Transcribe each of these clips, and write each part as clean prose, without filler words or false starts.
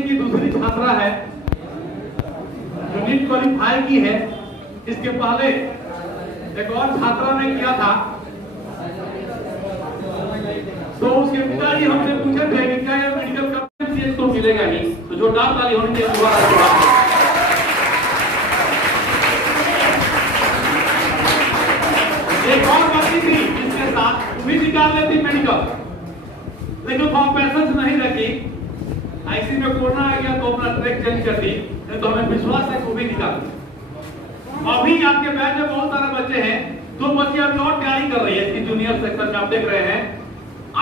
की दूसरी छात्रा है जो नीट क्वालिफाई की है। इसके पहले एक और छात्रा ने किया था, तो उसके पिताजी हमसे पूछे थे कि क्या ये मेडिकल का तो मिलेगा ही, तो जो डाल वाली होनी चाहिए दोबारा एक और बात थी इसके साथ भी निकाल लेती मेडिकल, लेकिन फॉर्म पैसेज नहीं रखी। ऐसी में कोरोना आ गया तो अपना ट्रैक चेंज कर दी, नहीं तो हमें विश्वास है वो भी निकाल। अभी आपके बैच में बहुत सारे बच्चे हैं, 2 बच्चे अभी और तैयारी कर रही है इसकी जूनियर सेक्शन में, आप देख रहे हैं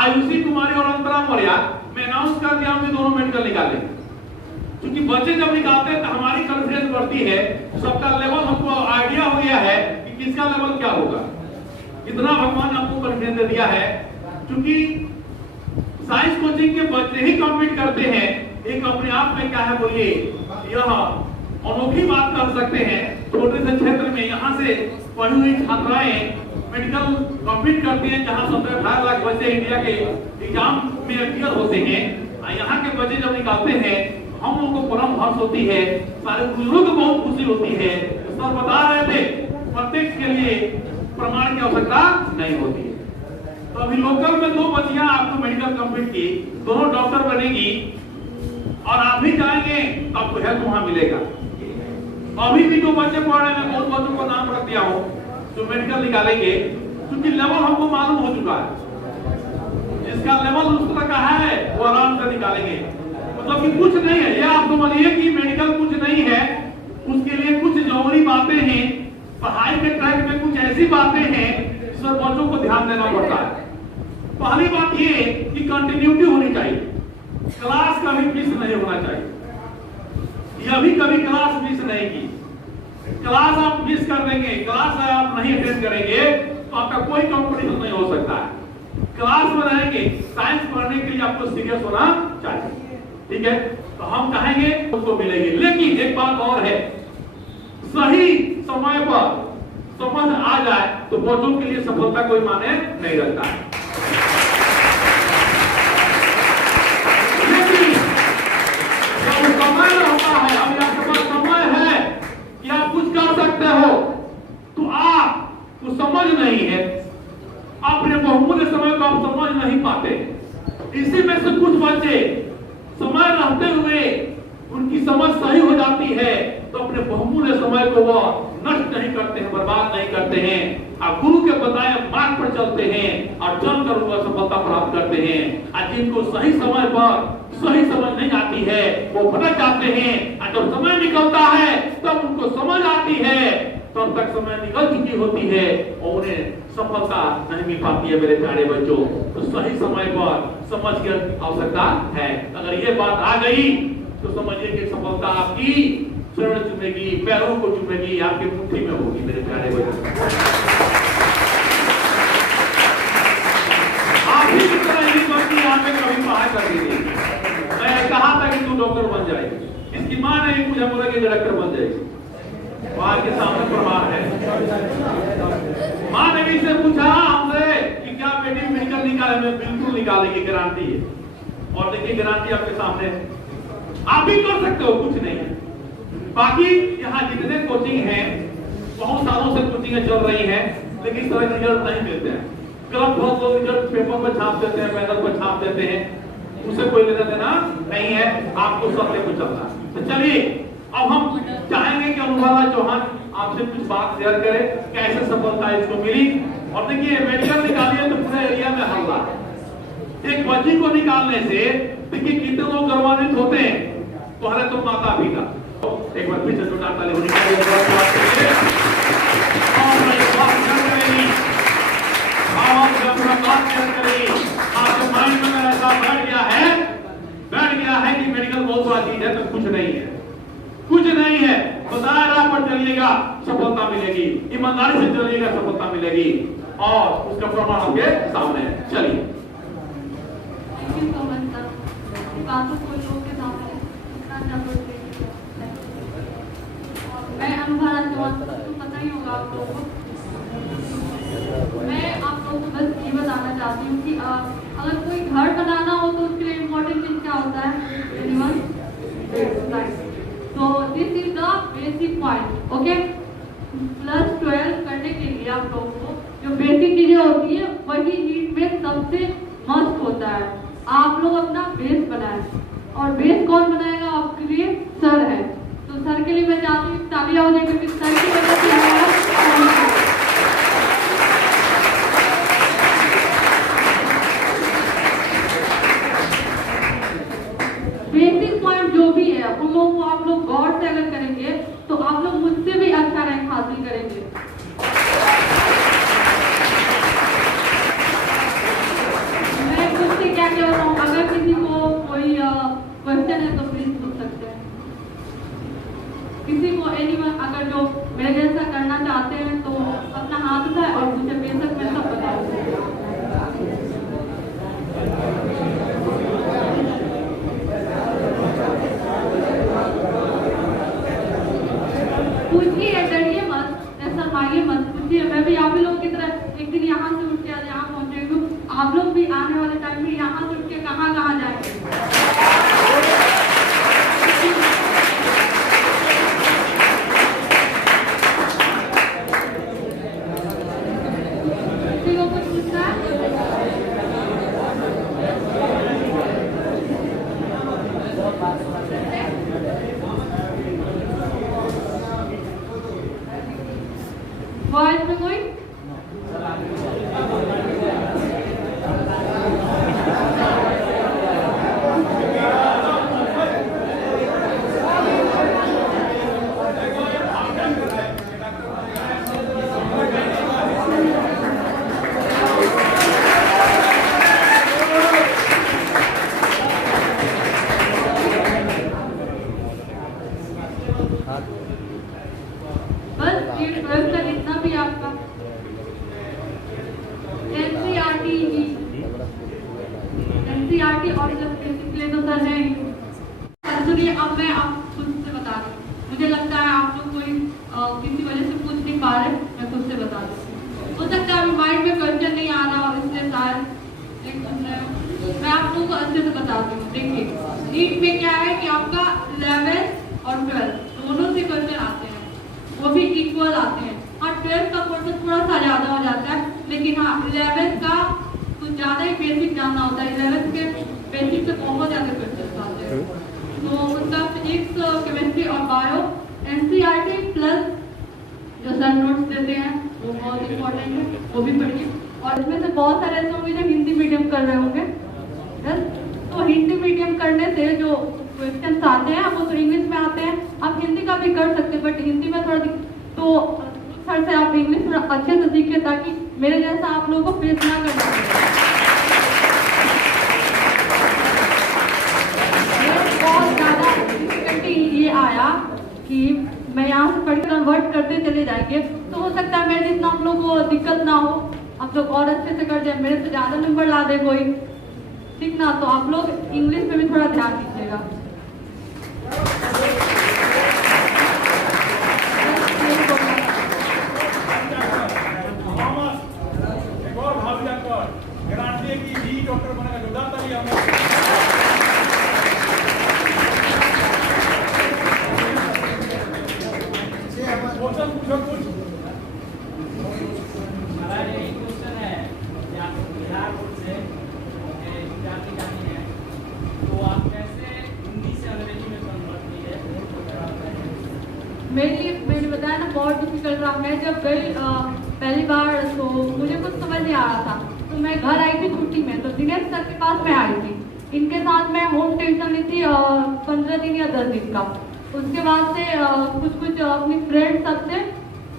आयुषी कुमारी और अंतरा मौर्य। मैं अनाउंस कर दिया हूं कि दोनों मेडिकल निकाले, क्योंकि बच्चे जब निकालते हैं तो हमारी कॉन्फिडेंस बढ़ती है, सबका लेवल हमको आइडिया हो गया है कि किसका लेवल क्या होगा। इतना भगवान हमको कॉन्फिडेंस दे दिया है, क्योंकि साइंस कोचिंग के बच्चे ही कॉम्पीट करते हैं। एक अपने आप में क्या है बोलिए, यह अनोखी बात कर सकते हैं। छोटे से क्षेत्र में यहाँ से पढ़ी हुई छात्राएं मेडिकल कॉम्पीट करती हैं, जहाँ 17-18 लाख बच्चे इंडिया के एग्जाम में क्लियर होते हैं। यहाँ के बच्चे जब निकालते हैं हम लोगों को परम हर्ष होती है, सारे बुजुर्गों को बहुत खुशी होती है। सर बता रहे थे प्रत्यक्ष के लिए प्रमाण की आवश्यकता नहीं होती है। तो अभी लोकल में 2 बच्चियां आपको मेडिकल कम्प्लीट की, दोनों डॉक्टर बनेगी और आप भी जाएंगे तो आपको हेल्प वहां मिलेगा। अभी भी 2 बच्चे पढ़ रहे हैं, बहुत बच्चों को नाम रख दिया हूं जो मेडिकल निकालेंगे, क्योंकि लेवल हमको मालूम हो चुका है। जिसका लेवल उस तरह का है वो आराम से निकालेंगे। मतलब कि कुछ नहीं है, ये आप समझिए कि मेडिकल कुछ नहीं है, उसके लिए कुछ जरूरी बातें हैं। पढ़ाई के ट्रैक में कुछ ऐसी बातें हैं जिस पर बच्चों को ध्यान देना पड़ता है। पहली बात ये कि कंटिन्यूटी होनी चाहिए, क्लास कभी मिस नहीं होना चाहिए। यह भी कभी क्लास मिस नहीं की, क्लास आप मिस कर देंगे, क्लास आप नहीं अटेंड करेंगे तो आपका कोई कंपटीशन नहीं हो सकता है। क्लास में रहेंगे, साइंस पढ़ने के लिए आपको सीरियस होना चाहिए, ठीक है। तो हम चाहेंगे उसको मिलेगी, लेकिन एक बात और है, सही समय पर समझ आ जाए तो बच्चों के लिए सफलता कोई माने नहीं रखता है। लेकिन जब समय होता है, अभी आपके पास समय है कि आप कुछ कर सकते हो, तो आपको समझ नहीं है, अपने बहुमूल्य समय को आप समझ नहीं पाते। इसी में से कुछ बच्चे समय रहते हुए उनकी समझ सही हो जाती है तो अपने बहुमूल्य समय को वो नष्ट नहीं करते हैं, बर्बाद नहीं करते हैं, और गुरु के बताए मार्ग पर चलते हैं और चलकर वो सफलता प्राप्त करते हैं। और जिनको सही समय पर सही समझ नहीं आती है वो भटक जाते हैं, और जब समय निकलता है तब उनको समझ आती है, तब तक समय निकल चुकी होती है और उन्हें सफलता नहीं मिल पाती है। मेरे प्यारे बच्चों, तो सही समय पर समझ की आवश्यकता है। अगर ये बात आ गई तो समझिए कि सफलता आपकी चरण चुमेगी, पैरों को चुमेगी, आपकी मुट्ठी में होगी। मेरे प्यारे बच्चों, आप भी किस तरह की बच्ची यहाँ पे कभी पढ़ाई कर दीजिए। मैं कहा था कि तू डॉक्टर बन जाएगी, इसकी माँ ने मुझे बोला कि डायरेक्टर बन जाएगी। वहां के सामने प्रमाण है। माँ ने भी से पूछा हमसे कि क्या बेटी मेडिकल निकाले, मैं बिल्कुल निकालेगी, गारंटी है। और देखिए गारंटी आपके सामने, आप भी कर सकते हो, कुछ नहीं है। बाकी यहाँ जितने कोचिंग हैं, बहुत सालों से कोचिंगें चल रही हैं, लेकिन इस तरह रिजल्ट नहीं मिलते हैं। गलत बहुत लोग रिजल्ट पेपर पर छाप देते हैं, पैनल पर छाप देते हैं, उसे कोई लेना देना नहीं है, आपको सब लेकर चलना। तो चलिए अब हम चाहेंगे कि अनुराधा चौहान आपसे कुछ बात शेयर करें, कैसे सफलता इसको मिली। और देखिए मेडिकल निकालिए तो पूरे एरिया में हल्ला, एक बच्ची को निकालने से देखिए कितने लोग गौरवान्वित होते हैं। तो हरे तो माता पिता, एक बार फिर से जोरदार ताली होनी चाहिए। आपके माइंड में ऐसा बैठ गया है कि मेडिकल बहुत बड़ा चीज है, तो कुछ नहीं है, कुछ नहीं है। बताया राह पर चलिएगा सफलता मिलेगी, ईमानदारी से चलिएगा सफलता मिलेगी, और उसका प्रमाण आपके सामने है। चलिए मैं अनुराधा चौहान, तो पता ही होगा आप लोगों को। मैं आप लोगों को बस ये बताना चाहती हूँ कि अगर कोई घर बनाना हो तो उसके लिए इम्पोर्टेंट चीज क्या होता है? Basic point, okay. प्लस 12 करने के लिए आप लोगों को जो बेसिक चीजें होती है वही नीट में सबसे मस्त होता है। आप लोग अपना बेस बनाएं, और बेस कौन बनाएगा आपके लिए? सर है। तो सर के लिए मैं चाहती हूँ तालियां हो जाए, क्योंकि सर की वजह से हमारा बेसिक पॉइंट जो भी है उन लोगों को आप लोग गौर से अगर करेंगे तो आप लोग मुझसे भी अच्छा रैंक हासिल करेंगे। मैं खुद से क्या कह रहा हूँ, अगर किसी को कोई क्वेश्चन है तो प्लीज पूछ सकते हैं। किसी को एनीवन अगर जो मेरे जैसा करना चाहते हैं तो अपना हाथ उठाए और मुझे बेशक मैं सब बताऊंगा। पूछिए, डरिए मत, शर्माइए मत, पूछिए। मैं भी आप ही लोग की तरह एक दिन यहाँ से उठ के आज यहाँ पहुंचेगी। आप लोग भी आने वाले टाइम में यहाँ से उठ के कहाँ कहाँ जाएंगे। किसी को कुछ पूछना है? वॉइस में कोई? बस ये 12 तक इतना भी आपका एनसीईआरटी और जब बेसिकली तो सर है ही। सुनिए, अब मैं आप खुद से बता दूं, मुझे लगता है आप लोग कोई किसी वजह से पूछ नहीं पा रहे, मैं खुद से बता दूं। हो सकता है अभी माइंड में क्वेश्चन नहीं आ रहा और इसलिए शायद मैं आप लोगों को अच्छे से बता दूं। देखिए, नीट में क्या है कि आपका 11 और 12 दोनों से क्वेश्चन आते हैं, वो भी इक्वल आते हैं। हाँ, 12 का क्वेश्चन थोड़ा सा ज्यादा हो जाता है, लेकिन हाँ 11 का कुछ ज्यादा ही बेसिक जानना होता है। 11 के बेसिक से बहुत ज्यादा क्वेश्चन आते हैं। तो उनका फिजिक्स, केमिस्ट्री और बायो एनसीईआरटी प्लस जो सर नोट्स देते हैं वो बहुत इंपॉर्टेंट है, वो भी पढ़िए। और इसमें से बहुत सारे ऐसे होंगे जो हिंदी मीडियम कर रहे होंगे, तो हिंदी मीडियम करने से जो क्वेश्चन आते हैं वो तो इंग्लिश में आते हैं। आप हिंदी का भी कर सकते हैं, बट हिंदी में थोड़ा तो सर से आप इंग्लिश में अच्छे से सीखे, ताकि मेरे जैसा आप लोगों को फेस ना करना पड़े। बहुत ज्यादा डिफिकल्टी ये आया कि मैं यहाँ से पढ़ कन्वर्ट करते चले जाएंगे, तो हो सकता है मेरे जितना आप लोग को दिक्कत ना हो, आप लोग और अच्छे से कर जाए, मेरे से ज्यादा नंबर ला दे कोई, ठीक ना। तो आप लोग इंग्लिश में भी थोड़ा ध्यान दीजिएगा। डॉक्टर बनेगा, जोरदार ताली हमें। क्वेश्चन पूछो कुछ। हमारा यही क्वेश्चन है कि आपको बिहार बोर्ड से जाति जानी है, तो आप कैसे हिंदी से अंग्रेजी में कन्वर्ट किए? मेरे लिए मैंने बताया ना बहुत डिफिकल्ट रहा। मैं जब गई पहली बार तो मुझे कुछ समझ नहीं आ रहा था, तो मैं घर आई थी छुट्टी में, तो दिनेश सर के पास मैं आई थी। इनके साथ मैं होम ट्यूशन ली थी 15 दिन या 10 दिन का। उसके बाद से कुछ अपनी फ्रेंड सबसे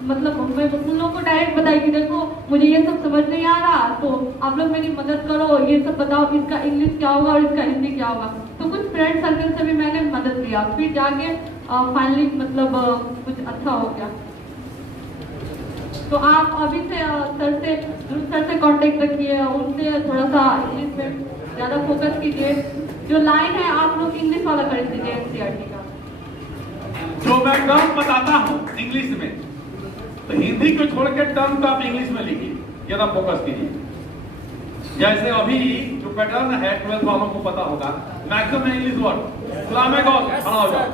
मतलब मैं उन लोगों को डायरेक्ट बताई कि देखो मुझे ये सब समझ नहीं आ रहा, तो आप लोग मेरी मदद करो, ये सब बताओ, इसका इंग्लिश क्या होगा और इसका हिंदी क्या होगा। तो कुछ फ्रेंड सर्कल से भी मैंने मदद लिया, फिर जाके फाइनली मतलब कुछ अच्छा हो गया। तो आप अभी से सर से कांटेक्ट रखिए, उनसे थोड़ा सा इंग्लिश में ज़्यादा फोकस कीजिए। जो लाइन है आप लोग इंग्लिश वाला कर दीजिए एनसीईआरटी का। जो मैं टर्म बताता हूँ इंग्लिश में, तो हिंदी को छोड़ के टर्म को आप इंग्लिश में लिखिए, ज़्यादा फोकस कीजिए। जैसे अभी जो पैटर्न है 12 वालों को पता होगा, मैक्सिमम इंग्लिश वर्ड, खड़ा हो जाओ,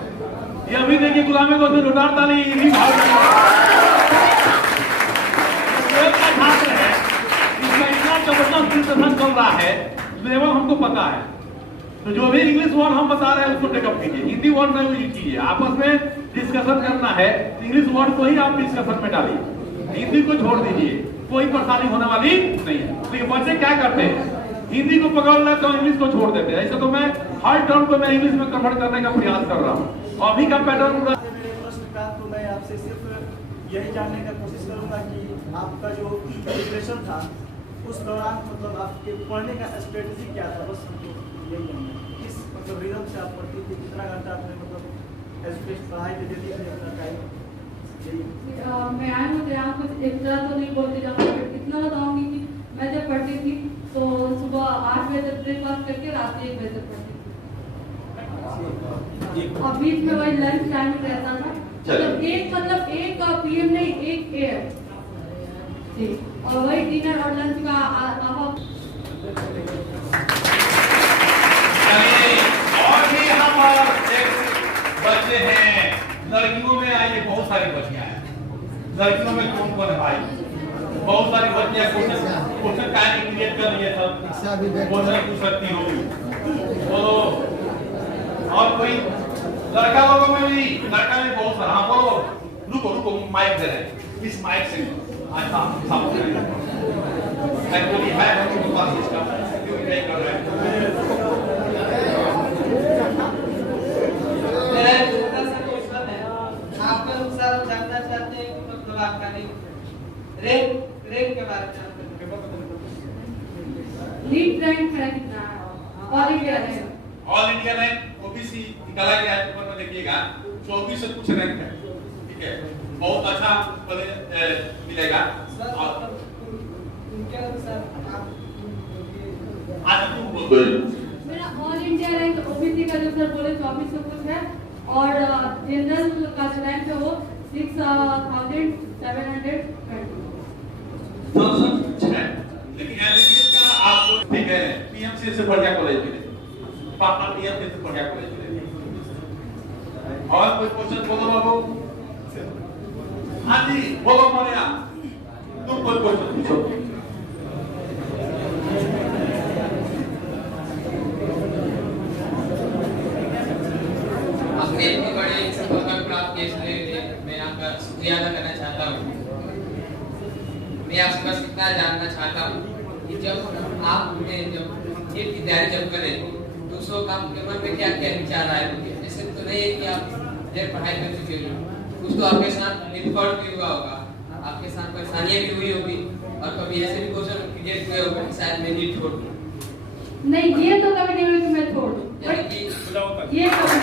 ये अभी देखिए गुलामी को लुटार ताली इन्हीं भाव छात्र है, इसका इतना जबरदस्त डिस्कशन चल रहा है, लेवल हमको पता है। तो जो भी इंग्लिश वर्ड हम बता रहे हैं उसको टेकअप कीजिए, हिंदी वर्ड में यूज कीजिए। आपस में डिस्कशन करना है, इंग्लिश वर्ड को ही आप डिस्कशन में डालिए, हिंदी को छोड़ दीजिए, कोई परेशानी होने वाली नहीं है। तो बच्चे क्या करते हैं, हिंदी को पकड़ लेते तो इंग्लिश को छोड़ देते हैं। ऐसे तो मैं हर टर्म को मैं इंग्लिश में कन्वर्ट करने का प्रयास कर रहा हूँ। अभी का पैटर्न तो मैं आपसे सिर्फ यही जानने का कोशिश करूंगा कि आपका जो प्रिपरेशन था उस दौरान मतलब आपके पढ़ने का स्ट्रेटजी क्या था, बस यही जानना है। किस मतलब रिदम से आप पढ़ती थी, कितना घंटा आपने मतलब एजुकेशन पढ़ाई पे देती थी अपना टाइम? मैं आई हूँ यहाँ कुछ एक्स्ट्रा तो नहीं बोलते जाऊँगी, बट इतना बताऊँगी कि मैं जब पढ़ती थी तो सुबह 8 बजे तक ब्रेकफास्ट करके रात 1 बजे तक पढ़ती थी, और बीच में वही लंच टाइम रहता था। मतलब एक PM नहीं, 1 AM जी, और वही डिनर और लंच का और भी यहाँ पर बच्चे हैं। लड़कियों में आइए, बहुत सारी बच्चियां हैं। लड़कियों में कौन कौन है भाई? बहुत सारी बच्चियां क्वेश्चन का क्रिएट कर रही है, सब क्वेश्चन पूछ सकती होगी। बोलो। और कोई लड़का लोगों में भी, लड़का में बहुत सारा। हाँ बोलो, रुको माइक दे रहे हैं, इस माइक से अच्छा सब एक्चुअली है हम पास इसका क्यों नहीं कर रहे हैं। मेरा छोटा सा क्वेश्चन है, आपके अनुसार जानना चाहते हैं कि मतलब आपका रैंक के बारे में लीड रैंक है कितना है? All India rank, all India rank OBC निकाला गया है, पेपर में देखिएगा 24 से कुछ रैंक है, ठीक है, बहुत अच्छा मिलेगा। उनके अनुसार आज तुम बोलो। मेरा ऑल इंडिया रैंक ओबीसी का जो सर बोले 24 से कुछ है, और जनरल का जो रैंक है वो 6720। लेकिन एमबीबीएस का आपको ठीक है, पीएमसी से बढ़िया कॉलेज मिले, पापा पीएमसी से बढ़िया कॉलेज मिले। और कोई क्वेश्चन बोलो बाबू? हाँ जी बोलो मारिया, तुम कोई क्वेश्चन पूछो। आपने इतनी बड़ी सफलता प्राप्त की, इसलिए मैं आपका शुक्रिया अदा करना चाहता हूँ। मैं आपसे बस इतना जानना चाहता हूँ कि जब आपने जब नीट की तैयारी जब करें तो उस वक्त आपके मन में क्या क्या विचार आए होंगे? ऐसे तो नहीं है कि आप देर पढ़ाई कर चुके हो, कुछ तो आपके साथ डिफिकल्ट भी हुआ होगा, आपके साथ परेशानियां भी हुई होगी, और कभी ऐसे भी क्वेश्चन क्रिएट हुए होंगे कि शायद मैं नीट छोड़ दूं। नहीं, ये तो कभी नहीं हुआ कि मैं छोड़ दूं, यानी कि ये कभी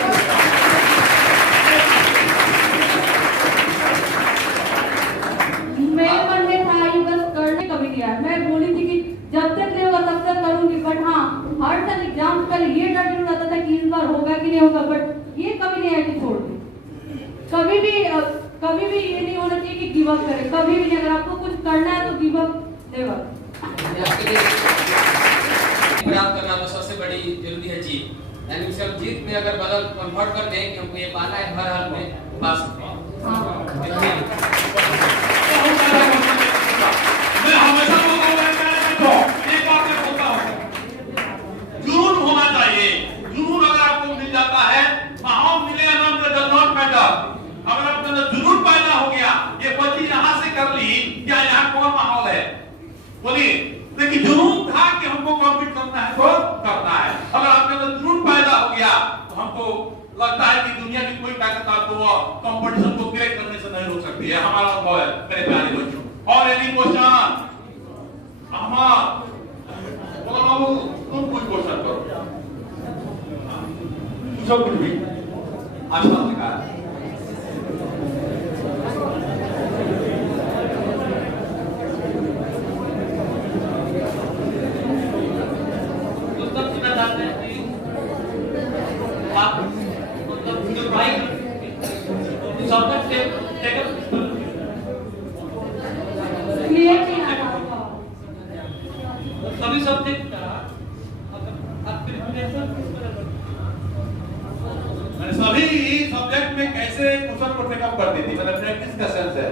मेरे मन में था ये बस करने कभी नहीं आया। मैं बोली थी कि जब तक नहीं होगा तब तक करूंगी, बट हाँ हर साल एग्जाम पहले ये डर जरूर रहता था कि इस बार होगा कि नहीं होगा, बट ये कभी नहीं आया कि छोड़ दूं। कभी भी ये नहीं होना चाहिए कि गिव अप करें, कभी भी नहीं। अगर आपको कुछ करना है तो गिव अप नेवर। प्राप्त करना तो सबसे बड़ी जरूरी है जीत, यानी सब जीत में अगर बदल कन्वर्ट कर दें कि हमको ये पाना है, हर हाल में पा सकते हैं। मैं हमेशा एक बात मैं बोलता हूँ, जुनून होना चाहिए। जुनून अगर आपको मिल जाता है, माहौल मिले या ना मिले डज नॉट मैटर। अगर आपके अंदर जुनून पैदा हो गया, ये बच्ची यहाँ से कर ली, या यहाँ कौन माहौल है बोलिए, लेकिन जुनून था कि हमको कॉम्पीट करना है तो करना है। अगर आपके अंदर जुनून पैदा हो गया तो हमको लगता है कि दुनिया की कोई ताकत आपको कंपटीशन को क्रैक करने से नहीं रोक सकती है। हमारा अनुभव है मेरे प्यारे बच्चों। और एनी क्वेश्चन? अहमद बोलो बाबू, तुम कोई क्वेश्चन करो, पूछो कुछ भी। आशा निकाल क्लियर नहीं आ रहा। सभी सब्जेक्ट का आप प्रिपरेशन मैंने सब सभी सब्जेक्ट में कैसे क्वेश्चन को टेकअप करती थी, मतलब प्रैक्टिस का सेंस है,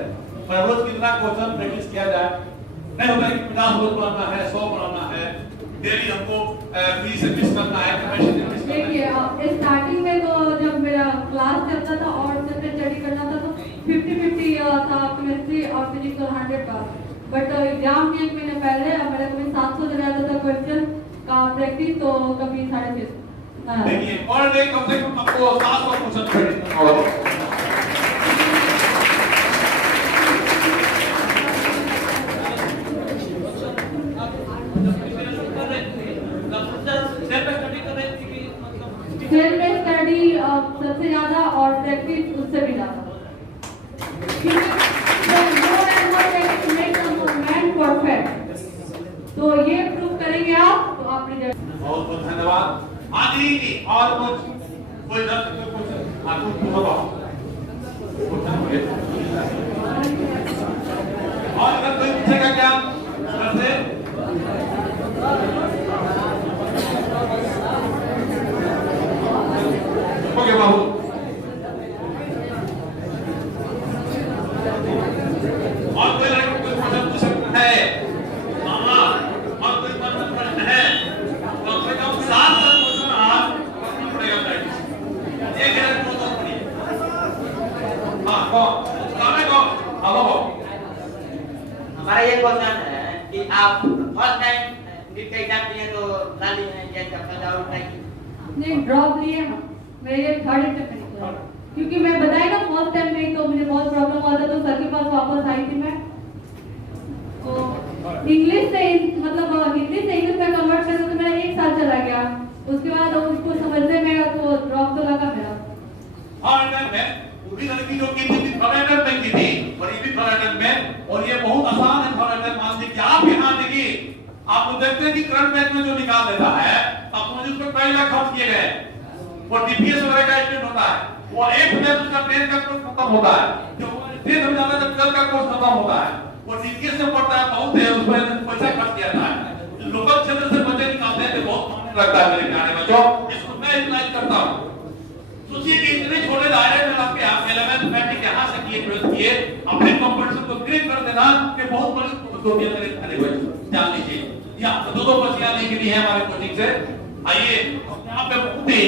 पर रोज कितना क्वेश्चन प्रैक्टिस किया जाए, नहीं होता कि 50 रोज बनाना है, 100 बनाना है, डेली हमको 20 से 20 करना है, केमिस्ट्री से 20 करना है। देखिए स्टार्टिंग में तो जब मेरा क्लास चलता था और जब मैं स्टडी करना था तो 50-50 था केमिस्ट्री और फिजिक्स और 100 का, बट एग्जाम के 1 महीने पहले मेरा कभी 700 से ज्यादा था क्वेश्चन का प्रैक्टिस, तो कभी 650। देखिए पर डे कम से कम आपको 700 क्वेश्चन प्रैक्टिस करना होगा। सेल्फ स्टडी सबसे ज्यादा और प्रैक्टिस उससे भी ज्यादा, तो ये प्रूव करेंगे आप तो आप रिजल्ट। बहुत बहुत धन्यवाद। हाँ जी, और कुछ कोई दर्शक क्वेश्चन आपको बताओ, और अगर कोई पूछेगा क्या सर से? ओके बाबू, और कोई लड़का कोई क्वेश्चन पूछ सकता है? मामा, और कोई प्रश्न है? कम से कम 7 क्वेश्चन आज करना पड़ेगा प्रैक्टिस, एक है दो पड़ी। हाँ कौन? काम है कौन? हाँ बाबू। हमारा ये क्वेश्चन है कि आप फर्स्ट टाइम नीट का एग्जाम दिए तो ना लिए हैं, क्या आपका डाउट है कि नहीं ड्रॉप लिए हम, मेरे ये 3rd अटेम्प्ट में निकला, क्योंकि मैं बताया ना फर्स्ट टाइम में तो मुझे बहुत प्रॉब्लम हुआ था, तो सर के पास वापस आई थी मैं, तो इंग्लिश से मतलब हिंदी से इंग्लिश में कन्वर्ट करने तो मेरा 1 साल चला गया, उसके बाद उसको समझने में तो ड्रॉप तो लगा मेरा। हाँ मैं वो भी लड़की जो की थी थर्ड अटेम्प्ट में की थी, और ये भी थर्ड अटेम्प्ट में, और ये बहुत आसान है थर्ड अटेम्प्ट। मान लीजिए कि आप यहाँ देखिए, आप लोग देखते हैं कि करंट बैच में जो निकाल देता है, आप समझिए उसको कई लाख खर्च किए गए, वो डीपीएस वगैरह का स्टूडेंट होता है, वो 1 में उसका 10 का कोर्स खत्म होता है, जो 10 में जाता है 12 का कोर्स खत्म होता है, वो डीपीएस से पढ़ता है, बहुत है उसमें पैसा खर्च किया जाता है। लोकल क्षेत्र से बच्चे निकालते हैं तो बहुत मायने रखता है मेरे ख्याल में, जो इसको मैं यूटिलाइज करता हूँ। सोचिए कि इतने छोटे दायरे में रख के आप 11th मैट्रिक यहाँ से किए, 12th किए, अपने कंपटीशन को क्रैक कर देना ये बहुत बड़ी उपलब्धि है मेरे ख्याल में, जान लीजिए। या 2 बच्चियां आने के लिए है हमारे कोचिंग से, आइए यहाँ पे बहुत ही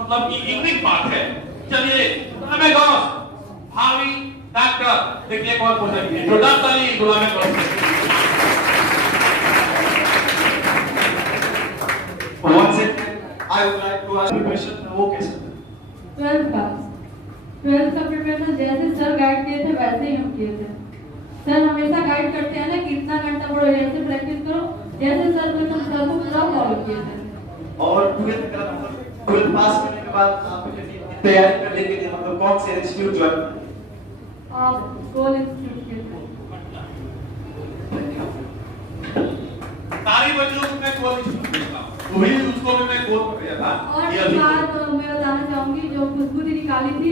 मतलब यूनिक बात है। चलिए गुलाम गौस भावी डॉक्टर, देखिए एक और क्वेश्चन है जो doctor Ali Ghulam Ghaus. One second, I would like to ask a question. वो कैसे? 12th का प्रिपरेशन जैसे सर गाइड किए थे वैसे ही हम किए थे। सर हमेशा गाइड करते हैं ना कि इतना घंटा पढ़ो, ऐसे प्रैक्टिस करो, जैसे सर बोलते हैं सर को पूरा फॉलो किए थे। और 12th पास करने के बाद आपने तैयारी करने के लिए मतलब कौन से इंस्टीट्यूट ज्वाइन? गोल इंस्टीट्यूट किए थे। सारी बच्चों को मैं गोल इंस्टीट्यूट का वही उसको भी मैं गोल कर दिया था। और एक बात मैं बताना चाहूंगी, जो खुशबू दी निकाली थी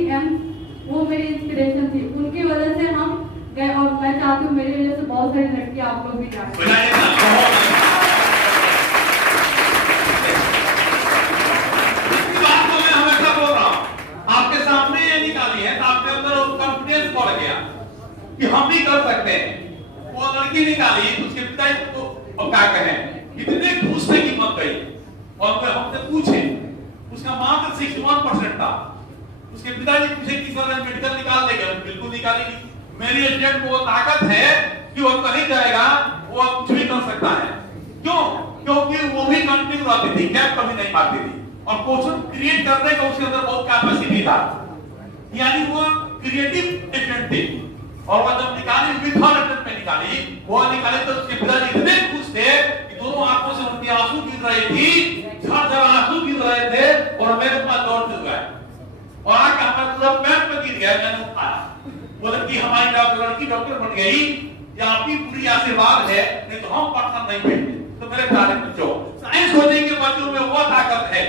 वो मेरी इंस्पिरेशन थी, उनकी वजह से हम गए, और मैं चाहती हूँ मेरी वजह से बहुत सारी लड़कियां आप लोग भी जाएं। इसकी बात तो मैं हमेशा बोल रहा हूँ, आपके सामने ये निकाली है तो आपके अंदर कॉन्फिडेंस बढ़ गया कि हम भी कर सकते हैं। वो लड़की निकाली उसके पिताजी को क्या कहें, इतने खुश थे कि मत गई, और फिर हमसे पूछे उसका मात्र 61% था, उसके पिताजी पूछे कि सर मेडिकल निकाल देगा, बिल्कुल निकालेगी। मेरी एजेंट को वो ताकत है कि वो कहीं जाएगा वो कुछ भी कर सकता है। क्यों? क्योंकि वो भी कंटिन्यू रहती थी, गैप कभी नहीं पाती थी, और क्वेश्चन क्रिएट करने का उसके अंदर बहुत कैपेसिटी था, यानी वो क्रिएटिव एजेंट थी। और वो जब निकाली विथआउट अटेम्प्ट में निकाली, वो निकाली तो उसके पिताजी इतने खुश थे कि दोनों आंखों से उनके आंसू गिर रहे थी, झरझर आंसू गिर रहे थे, और मेरे पास दौड़ के गए और आके हमारे पूरा पैर पे गिर गया। मैंने उठाया, बोले कि हमारी लड़की डॉक्टर बन गई, ये आपकी पूरी आशीर्वाद है, नहीं तो हम पढ़ना नहीं भेजते। तो मेरे ख्याल में बच्चों, साइंस होने के बच्चों में वो ताकत है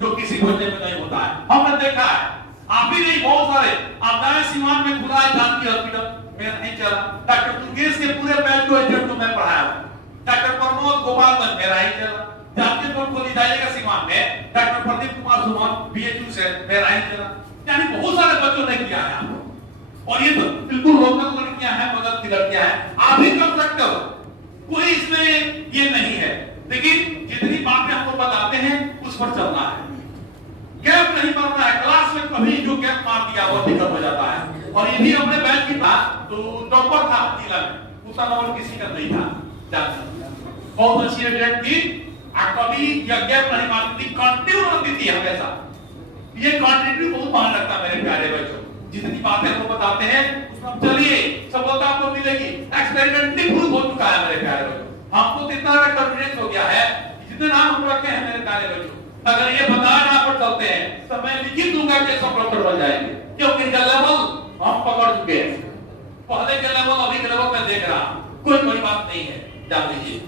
जो किसी बच्चे में नहीं होता है। हमने देखा है, आप ही नहीं बहुत सारे, आप नए सीमान में खुला है जानकी हॉस्पिटल, मेरा नहीं चला। डॉक्टर दुर्गेश के पूरे बैच को एजेंट तो मैं पढ़ाया, डॉक्टर प्रमोद गोपाल मेरा ही चला। जानकी खोली जाइएगा सीमान में, डॉक्टर प्रदीप कुमार सुमन बीएचयू से मेरा ही चला। जो नहीं किया है आपको, और ये तो बिल्कुल लोकल लड़कियां हैं, बगल की लड़कियां हैं, आप भी कर सकते हो, कोई इसमें ये नहीं है। लेकिन जितनी बातें हमको बताते हैं उस पर चलना है, गैप नहीं मारना है। क्लास में कभी जो गैप मार दिया वो दिक्कत हो जाता है। और ये भी अपने बैच की था तो टॉपर था जिला में, उतना नंबर किसी का नहीं था, बहुत अच्छी स्टूडेंट थी, कभी गैप नहीं मारती थी, कंटिन्यू रहती थी हमेशा। ये कंटिन्यू बहुत मान रखता मेरे प्यारे बच्चों, जितनी बातें हमको बताते हैं उसमें चलिए सफलता आपको मिलेगी। एक्सपेरिमेंटली प्रूव हो चुका है मेरे प्यारे बच्चों, हमको तो इतना कॉन्फिडेंस हो गया है, जितने नाम हम रखे हैं मेरे प्यारे बच्चों, अगर ये बताना पर चलते हैं तो मैं लिखित दूंगा कि सब डॉक्टर बन जाएंगे, क्योंकि इनका लेवल हम पकड़ चुके हैं। पहले के लेवल अभी के लेवल में देख रहा, कोई बड़ी बात नहीं है, जान लीजिए।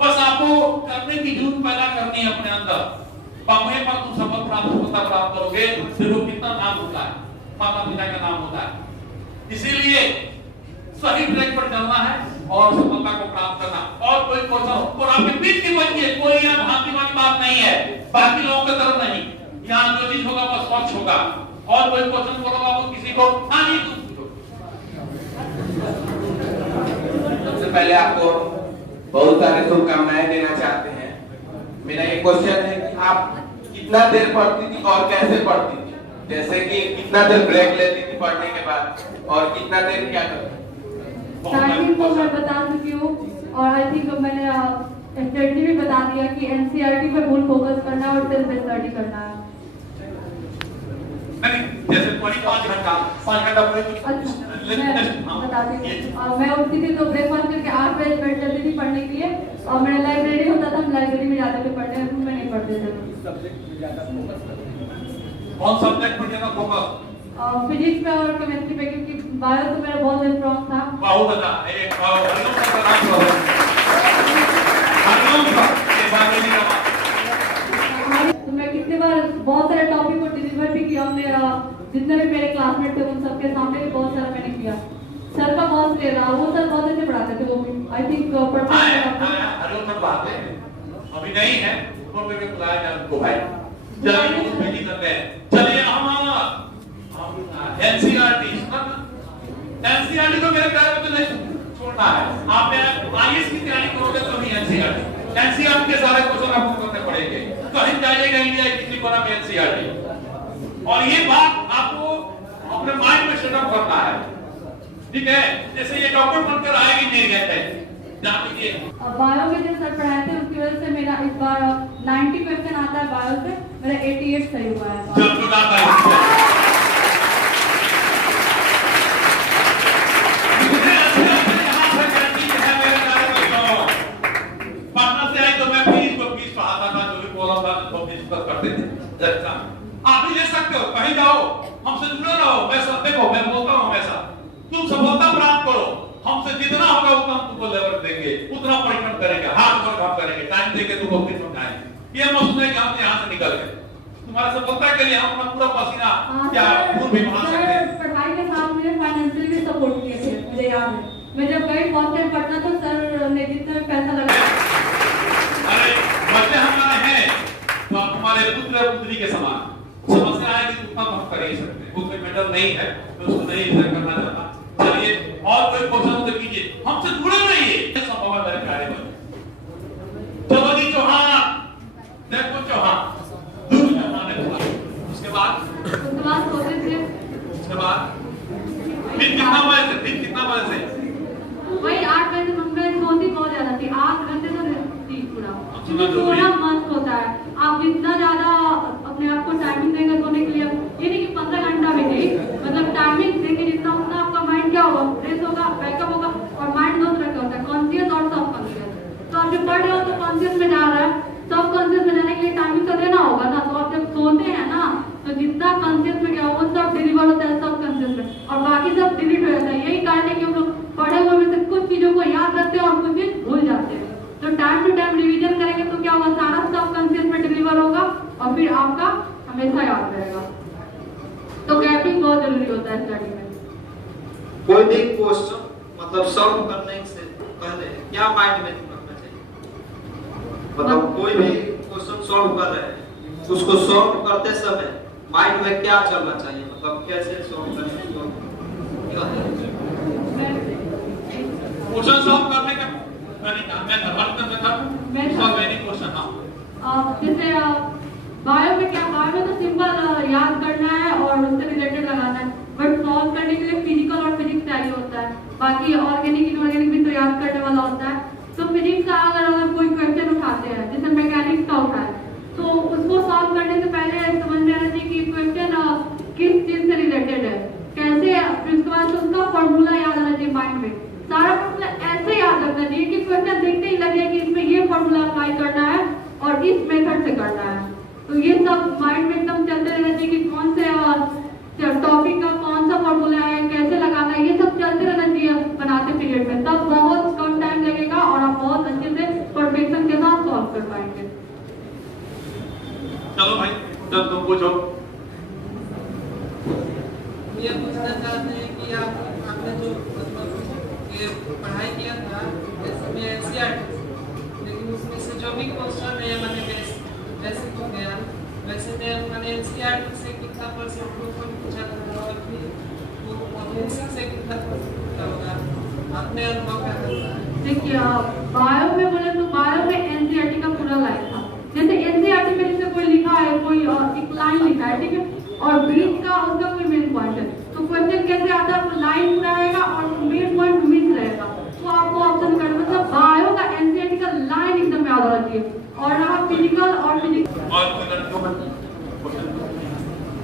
बस आपको करने की जरूरत पैदा करनी है अपने अंदर, पावे पर तुम सफलता प्राप्त करोगे। देखो कितना नाम होता है, माता पिता का नाम होता है। इसीलिए सही ट्रैक पर चलना है और सफलता को प्राप्त करना। और कोई क्वेश्चन और आपके बीच की बच्ची है, कोई यहाँ भांति वाली बात नहीं है, बाकी लोगों की तरफ नहीं। यहाँ जो चीज होगा वो स्वच्छ होगा। और कोई क्वेश्चन बोलो बाबू किसी को, हाँ जी सबसे पहले आपको बहुत सारे शुभकामनाएं देना चाहते हैं। मेरा एक क्वेश्चन है कि आप कितना देर पढ़ती थी और कैसे पढ़ती थी, जैसे कि कितना देर ब्रेक लेती थी पढ़ने के बाद और कितना देर क्या करती थी? स्टार्टिंग तो मैं बता चुकी हूँ और आई थिंक मैंने स्ट्रेटजी भी बता दिया कि एनसीईआरटी पे फुल फोकस करना है और सेल्फ स्टडी करना है। नहीं, जैसे 5 घंटा मैं बताती हूँ, मैं उठती थी तो ब्रेकफास्ट करके 8 बजे बैठ जाती थी पढ़ने के लिए, और मेरा लाइब्रेरी होता था, हम लाइब्रेरी में जाते थे पढ़ने, रूम में नहीं पढ़ते थे। कौन सब्जेक्ट पर ज्यादा फोकस? फिजिक्स में और केमिस्ट्री पे, क्योंकि बायो तो मेरा बहुत स्ट्रॉन्ग था। बहुत अच्छा, एक हरिओम का नाम करो, हरिओम का ये बात नहीं है। तो मैं कितनी बार बहुत सारे टॉपिक को डिलीवर भी किया, हमने जितने भी मेरे क्लासमेट थे उन सबके सामने भी बहुत सारा मैंने किया। सर का बहुत ले रहा, वो सर बहुत अच्छे पढ़ाते थे, वो भी आई थिंक पढ़ते हरिओम का बात है, अभी नहीं है, तो मैं बुलाया जाए उनको भाई, चलिए उस मीटिंग करते हैं। चलिए हम एनसीईआरटी एनसीईआरटी को मेरे प्यारे बच्चों नहीं छोड़ना है। आपने आईएएस की तैयारी करोगे तो नहीं एनसीईआरटी के सारे क्वेश्चन आपको करने पड़ेंगे, कहीं जाइएगा इंडिया किसी कोना में एनसीईआरटी। और ये बात आपको अपने माइंड में सेटअप करना है, ठीक है? जैसे ये डॉक्टर बनकर आएगी नहीं कहते, जान लीजिए। बायो में जो सर पढ़ाए थे उसकी वजह से मेरा इस बार 90 क्वेश्चन आता है बायो से, मेरा 88 सही हुआ है। जब आता है आप भी ले सकते हो, कहीं जाओ हमसे जुड़े रहो। वैसा देखो मैं बोलता हूँ हमेशा, तुम सफलता प्राप्त करो, हमसे जितना होगा उतना तुमको लेवल देंगे, उतना परिश्रम करेंगे, हार्ड वर्क हम करेंगे, टाइम देंगे, तुमको फिर समझाएंगे। ये मत सोचो कि हम यहाँ से निकल गए, तुम्हारी सफलता के लिए हम अपना पूरा पसीना क्या खून भी बहा सकते हैं। पढ़ाई के साथ मुझे फाइनेंशियली भी सपोर्ट किए थे, मुझे याद है। मैं जब गई फर्स्ट टाइम पटना तो सर ने जितना पैसा लगाया, अरे बच्चे हमारे हैं तो आप हमारे पुत्र पुत्री के समान, समस्या है कि उतना हम कर ही सकते हैं, कोई मैटर नहीं है तो उसको नहीं इधर करना चाहता। चलिए और कोई क्वेश्चन तो कीजिए, हमसे जुड़े रहिए। संभव है मेरे प्यारे बच्चों। चलो जी चौहान, देखो चौहान, दूर चौहान ने बोला। उसके बाद सोचे थे, उसके बाद दिन कितना बजे से वही 8 बजे से मैं सोती बहुत ज्यादा थी, 8 घंटे तो थी पूरा। सोना मस्त होता है, आप जितना ज्यादा अपने आप को टाइमिंग देंगे सोने के लिए, ये नहीं कि 15 घंटा भी नहीं, मतलब टाइमिंग देंगे जितना उतना आपका माइंड क्या होगा, फ्रेश होगा, बैकअप होगा। और माइंड दो तरह का होता है, कॉन्शियस और सब कॉन्शियस। तो आप जब पढ़ रहे हो तो कॉन्शियस में जा रहा है, सब कॉन्शियस में जाने के लिए टाइमिंग तो देना होगा ना। तो आप जब सोते हैं ना तो जितना कॉन्शियस में गया वो सब डिलीवर होता है सब कॉन्शियस में, और बाकी सब डिलीट हो जाता है। यही कारण है कि हम लोग पढ़े हुए में से कुछ चीजों को याद रखते हैं और कुछ चीज भूल जाते हैं। तो टाइम टू टाइम रिवीजन करेंगे तो क्या होगा, सारा सब कॉन्शियस में डिलीवर होगा और फिर आपका हमेशा याद रहेगा। तो गैपिंग बहुत जरूरी होता है स्टडी में। कोई भी क्वेश्चन मतलब सॉल्व करने से पहले क्या माइंड में रखना चाहिए? मतलब कोई भी क्वेश्चन सॉल्व कर रहे हैं, उसको सॉल्व करते समय माइंड में क्या चलना चाहिए? मतलब कैसे सॉल्व करने की क्वेश्चन सॉल्व करने का मैं हर करना था सॉल्व एनी क्वेश्चन। हां जैसे बायो में क्या, बायो में तो सिंपल याद करना है और उससे रिलेटेड लगाना है, बट सॉल्व करने के लिए फिजिकल और फिजिक्स चाहिए होता है, बाकी ऑर्गेनिक इनऑर्गेनिक भी तो याद करने वाला होता है। तो फिजिक्स का अगर कोई क्वेश्चन उठाते हैं जैसे मैकेनिक्स का उठाए तो उसको सॉल्व करने से पहले समझ में आना चाहिए कि क्वेश्चन किस चीज से रिलेटेड है, कैसे, फिर उसके बाद उसका फॉर्मूला याद आना चाहिए माइंड में, सारा फॉर्मूला ऐसे याद रखना चाहिए कि क्वेश्चन देखते ही लगे कि इसमें ये फॉर्मूला अप्लाई करना है और इस मेथड से करना है। तो ये सब माइंड में एकदम चलते रहना चाहिए कि कौन से टॉपिक का कौन सा फॉर्मूला है, कैसे लगाना है, ये सब चलते रहना चाहिए बनाते पीरियड में, तब बहुत कम टाइम लगेगा और आप बहुत अच्छे से परफेक्शन के साथ सॉल्व कर पाएंगे। चलो भाई तब तुम पूछो। ये पूछना चाहते हैं कि आपने जो पढ़ाई किया था इसमें एनसीईआरटी, लेकिन उसमें से जो भी क्वेश्चन है मैंने बेसिक हो गया, वैसे मैंने एनसीईआरटी से कितना परसेंट क्वेश्चन पूछा था और फिर वो से कितना पूछा होगा, आपने अनुभव क्या करता है? देखिए बायो में बोले तो बायो में एनसीईआरटी का पूरा लाइन था, जैसे एनसीईआरटी में जैसे कोई लिखा है, कोई एक लाइन लिखा है, ठीक है, और बीच का उसका कोई मेन पॉइंट है, तो क्वेश्चन कैसे आता है, लाइन पूरा रहेगा और मेन पॉइंट मिस रहेगा, तो आपको ऑप्शन करना, मतलब बायो का एनसीईआरटी का लाइन एकदम याद होना चाहिए, और रहा फिजिकल और फिजिक्स और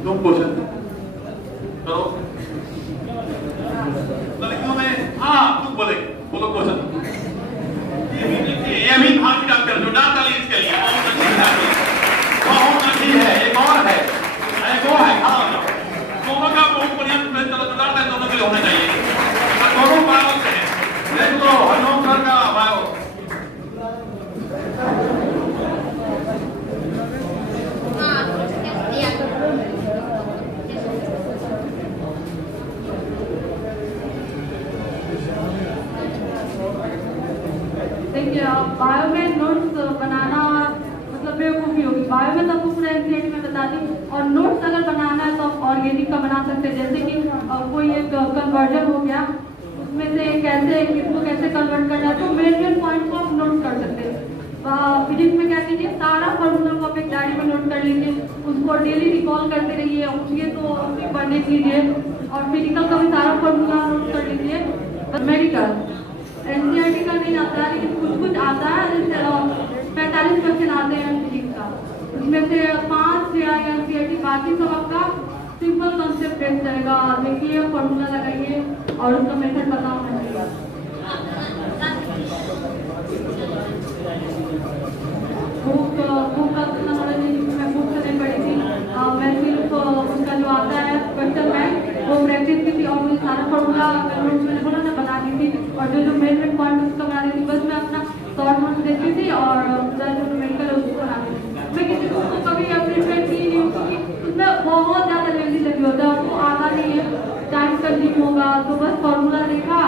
तुम क्वेश्चन करो लड़कियों में। हाँ तुम बोलो क्वेश्चन। ये भी भाग डॉक्टर जो डाल डाली इसके लिए बहुत अच्छी है। एक और है, एक और है। हाँ दोनों का बहुत बढ़िया चलता है, दोनों के लिए होना चाहिए, दोनों बायो से देख लो, हरनोम सर का बायो। देखिए बायो में नोट्स बनाना मतलब बेवकूफ़ी होगी, बायो में तो आपको पूरा एनसीईआरटी में बता दी, और नोट्स अगर बनाना है तो आप ऑर्गेनिक का बना सकते हैं, जैसे कि कोई एक कन्वर्जन हो गया, उसमें से कैसे किसको कैसे कन्वर्ट करना है, तो मेन पॉइंट को आप नोट कर सकते हैं। फिजिक्स में क्या कीजिए, सारा फॉर्मूला को आप एक डायरी में नोट कर लीजिए, उसको डेली रिकॉल करते रहिए, उठिए तो उसे पढ़ने कीजिए, और फिजिकल का भी सारा फॉर्मूला नोट कर लीजिए। मेडिकल एनसीईआरटी का नहीं आता है, लेकिन कुछ कुछ आता है, जैसे 45 क्वेश्चन आते हैं फिजिक्स का, उसमें से 5 या एनसीईआरटी, बाकी सब आपका सिंपल कॉन्सेप्ट बेस्ड रहेगा। देखिए फॉर्मूला लगाइए और उसका मेथड पता होना चाहिए। बुक का कितना नॉलेज है, मैं बुक से नहीं पढ़ी थी, मैं सिर्फ उसका जो आता है क्वेश्चन बैंक वो प्रैक्टिस की थी, और मुझे सारा फॉर्मूला मैंने बोला ना बना दी थी, और जो मेन पॉइंट उसका बना दी थी, बस मैं अपना शॉर्ट नोट देखती थी और जो मेडिकल उसको बनाती थी। मैं किसी बुक को कभी प्रिपेयर की नहीं होती, उसमें बहुत ज़्यादा जल्दी जल्दी होता है, वो आता नहीं है, टाइम कंज्यूम होगा, तो बस फॉर्मूला देखा।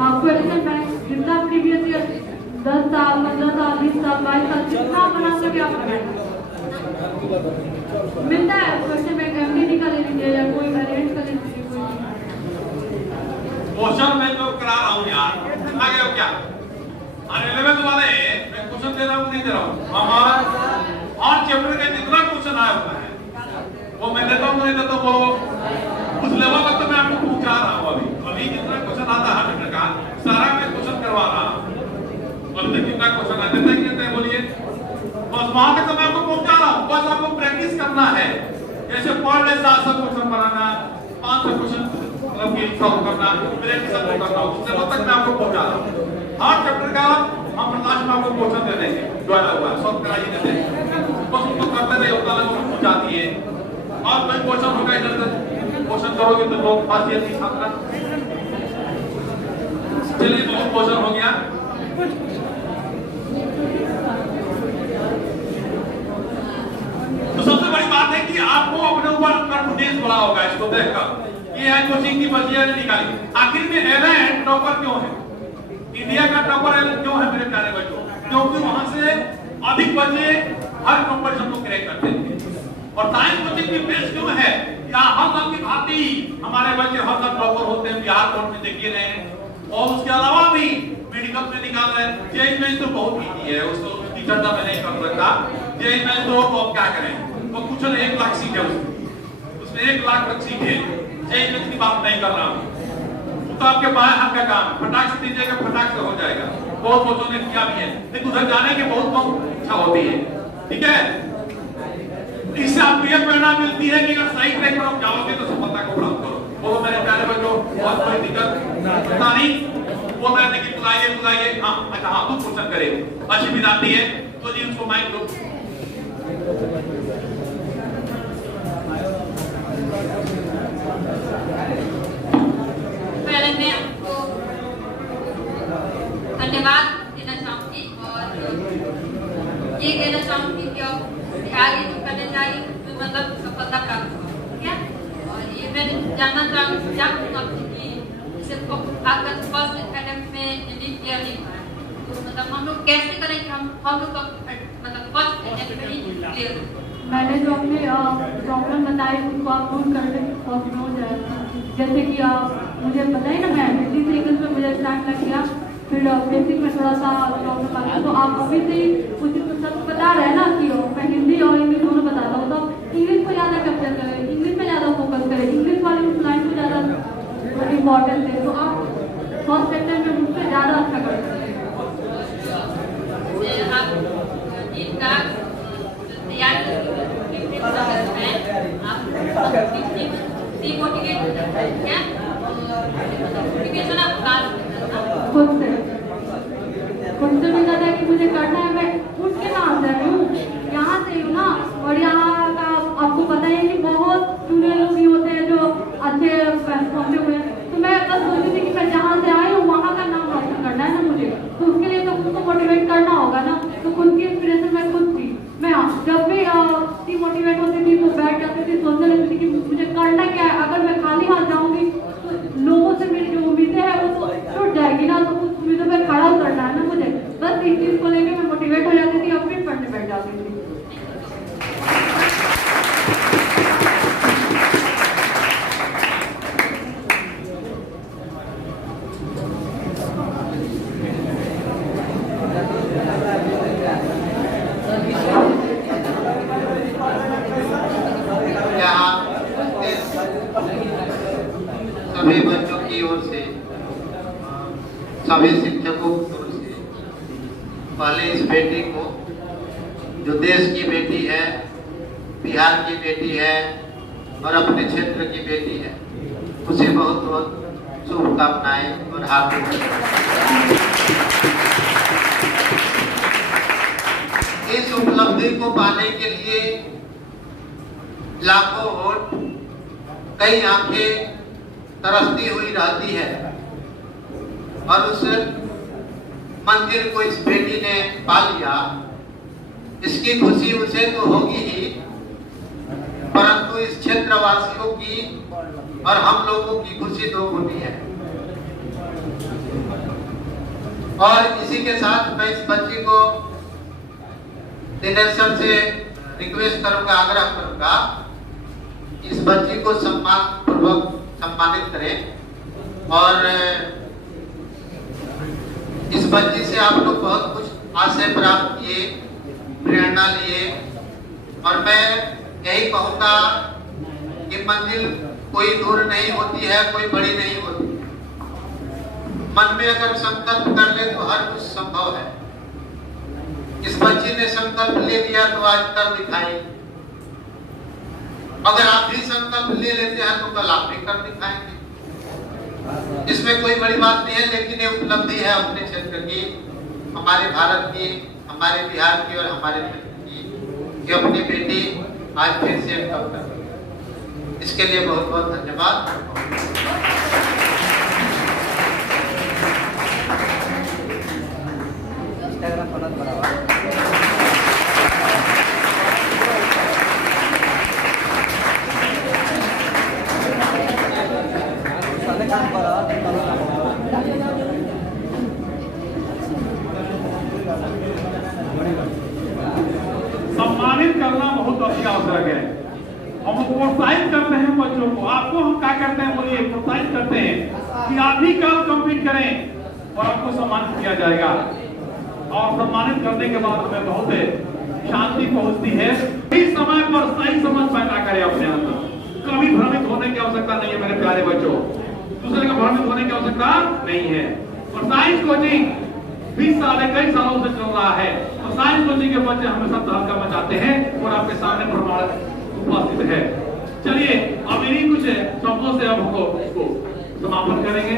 हाँ क्वेश्चन बैंक जितना प्रीवियस ईयर 10 साल 15 साल 20 साल 22 साल जितना बना सके आप बनाइए, मिलता है क्वेश्चन बैंक, एमडीडी का ले लीजिए या कोई वेरिएंट का ले लीजिए, कोई क्वेश्चन मैं तो करा रहा हूँ यार, आ गए हो क्या? और 11th वाले मैं क्वेश्चन दे रहा हूँ नहीं दे रहा हूँ, हमारा और चैप्टर का जितना क्वेश्चन आया हुआ है वो मैं देता हूँ नहीं देता हूँ, वो उस लेवल तक तो मैं आपको पहुँचा रहा हूँ। अभी जितना क्वेश्चन आता है चैप्टर का सारा मैं क्वेश्चन करवा रहा हूँ, और कितना क्वेश्चन आता है कहते हैं बोलिए, बस वहां तक तो मैं आपको पहुँचा रहा हूँ, बस आपको प्रैक्टिस करना है, जैसे पर डे 700 क्वेश्चन बनाना, 500 क्वेश्चन सॉल्व करना, प्रैक्टिस करना, उससे तक मैं आपको पहुँचा रहा हूँ। हर चैप्टर का हम प्रकाश में आपको क्वेश्चन दे देंगे, जो आया हुआ है सॉल्व कराइए देते हैं, बस उसको करते रहिए, उतना लोग पहुँचाती है। और कोई क्वेश्चन होगा इधर से क्वेश्चन करोगे तो लोग पास ये नहीं खाता। चलिए बहुत क्वेश्चन हो गया। तो सबसे बड़ी बात है कि आपको अपने ऊपर कॉन्फिडेंस बढ़ा होगा इसको देखकर। ये है कोचिंग की बच्चियां ने निकाली, आखिर में एलेन टॉपर क्यों है? इंडिया का टॉपर एलेन क्यों है मेरे प्यारे बच्चों? क्योंकि वहां से अधिक बच्चे हर कंपटीशन को क्रैक करते हैं। और साइंस कोचिंग की बेस क्यों है? या हर साल की भांति हमारे बच्चे हर साल टॉपर होते हैं बिहार बोर्ड में, देखिए रहे हैं। और उसके अलावा भी मेडिकल में निकाल रहे हैं। जेई में तो बहुत ईजी है, उसको उसकी चर्चा मैं नहीं कर सकता। जेई में तो अब क्या करें, वो कुछ 1 लाख सीट है उसमें 1 लाख तक सीट है। जेई में की बात नहीं कर रहा हूँ, तो आपके बाएं हाथ का काम, फटाक से दीजिएगा, फटाक से हो जाएगा। बहुत बच्चों ने किया भी है, लेकिन उधर जाने की बहुत इच्छा होती है। ठीक है, इससे आपको यह प्रेरणा मिलती है कि अगर सही ट्रैक पर आप जाओगे तो सफलता को प्राप्त करो। वो मेरे प्यारे बच्चों, बहुत बड़ी दिक्कत पता नहीं बोल रहे थे कि बुलाइए। हाँ अच्छा, हाँ तू क्वेश्चन करे, अच्छी विद्यार्थी है तो जी उसको माइक दो। पहले मैं आपको धन्यवाद देना चाहूंगी और ये कहना चाहूंगी कि आप आगे जो करने जाइए तो मतलब सफलता प्राप्त हो, ठीक है। और ये मैं जानना चाहूंगी आपसे कि सिर्फ आपका फर्स्ट अटेम्प्ट में नीट क्लियर नहीं हुआ है, तो मतलब हम लोग कैसे करें कि हम लोग का मतलब फर्स्ट अटेम्प्ट में ही क्लियर हो। मैंने जो अपने प्रॉब्लम बताई उसको आप नोट कर लें, पॉसिबल हो जाएगा। जैसे कि मुझे पता ही ना, मैं हिंदी से इंग्लिश में मुझे टाइम लग गया, फिर बेसिक में थोड़ा सा प्रॉब्लम आ गया। तो आप अभी से कुछ सब बता रहे हैं ना कि मैं हिंदी और इंग्लिश दोनों बताता हूँ, तो इंग्लिश को ज़्यादा कैप्चर करें, इंग्लिश में ज़्यादा फोकस करें, इंग्लिश वाली उस लाइन को ज़्यादा इम्पोर्टेंस दें, तो आप फर्स्ट सेक्टर में मुझसे ज़्यादा अच्छा कर सकते हैं। खुद से भी ज्यादा कि मुझे करना है, मैं उठ के कहाँ से आई हूँ, यहाँ से हूँ ना। और यहाँ का आपको पता ही है कि बहुत जूनियर लोग ही होते हैं जो अच्छे पहुँचे हुए हैं। तो मैं बस सोची थी कि मैं जहाँ से आई हूँ वहाँ का नाम रोशन करना है ना मुझे, तो उसके लिए तो खुद को मोटिवेट करना होगा ना। तो खुद की इंस्पिरेशन मैं खुद थी। मैं जब भी मोटिवेट होती थी तो बैठ जाती थी, सोचने लगती थी कि मुझे करना क्या है। अगर मैं खाली हाथ जाऊंगी तो लोगों से मेरी जो उम्मीदें हैं वो तो टूट जाएगी ना, तो उस उम्मीदों पर खड़ा उतरना है ना मुझे। बस इस चीज को लेकर मैं मोटिवेट हो जाती थी और फिर पढ़ने बैठ जाती थी। सभी बच्चों की ओर से, सभी शिक्षकों की ओर से पहले इस बेटी को, जो देश की बेटी है, बिहार की बेटी है और अपने क्षेत्र की बेटी है, उसे बहुत बहुत शुभकामनाएं और हार्दिक इस उपलब्धि को पाने के लिए लाखों वोट, कई आंखें तरसती हुई रहती है और उस मंजिल को इस बेटी ने पा लिया। इसकी खुशी उसे तो होगी ही, परंतु इस क्षेत्रवासियों की और हम लोगों की खुशी दोगुनी है। और इसी के साथ मैं इस बच्ची को दिनेश सर से रिक्वेस्ट करूंगा, आग्रह करूंगा, इस बच्ची को सम्मान पूर्वक सम्मानित करें। और इस बच्ची से आप लोग बहुत कुछ आशय प्राप्त किए, प्रेरणा लिए। और मैं यही कहूंगा कि मंजिल कोई दूर नहीं होती है, कोई बड़ी नहीं होती। मन में अगर संकल्प कर ले तो हर कुछ संभव है। इस बच्ची ने संकल्प ले लिया तो आज कर दिखाई। अगर आप भी संकल्प ले लेते हैं तो कल आप भी कर दिखाएंगे। इसमें कोई बड़ी बात नहीं है, लेकिन ये उपलब्धि है अपने क्षेत्र की, हमारे भारत की, हमारे बिहार की और हमारे क्षेत्र की, कि अपनी बेटी आज फिर से कम कर रही है। इसके लिए बहुत बहुत धन्यवाद। सम्मानित करना बहुत अच्छी आवश्यक है। हम प्रोत्साहित करते हैं बच्चों को, आपको हम क्या करते हैं बोलिए, प्रोत्साहित करते हैं कि आप ही कल कंप्लीट करें और आपको सम्मानित किया जाएगा। और सम्मानित करने के बाद हमें बहुत शांति पहुंचती है। सही समय पर सही समझ पैदा करें अपने अंदर, कभी भ्रमित होने की आवश्यकता नहीं है मेरे प्यारे बच्चों, दूसरे का भ्रमित होने की आवश्यकता नहीं है। और साइंस कोचिंग 20 साल कई सालों से चल रहा है, और साइंस कोचिंग के बच्चे हमेशा तहलका मचाते हैं और आपके सामने प्रमाण उपस्थित है। चलिए अब इन्हीं कुछ शब्दों से अब हमको इसको समापन करेंगे।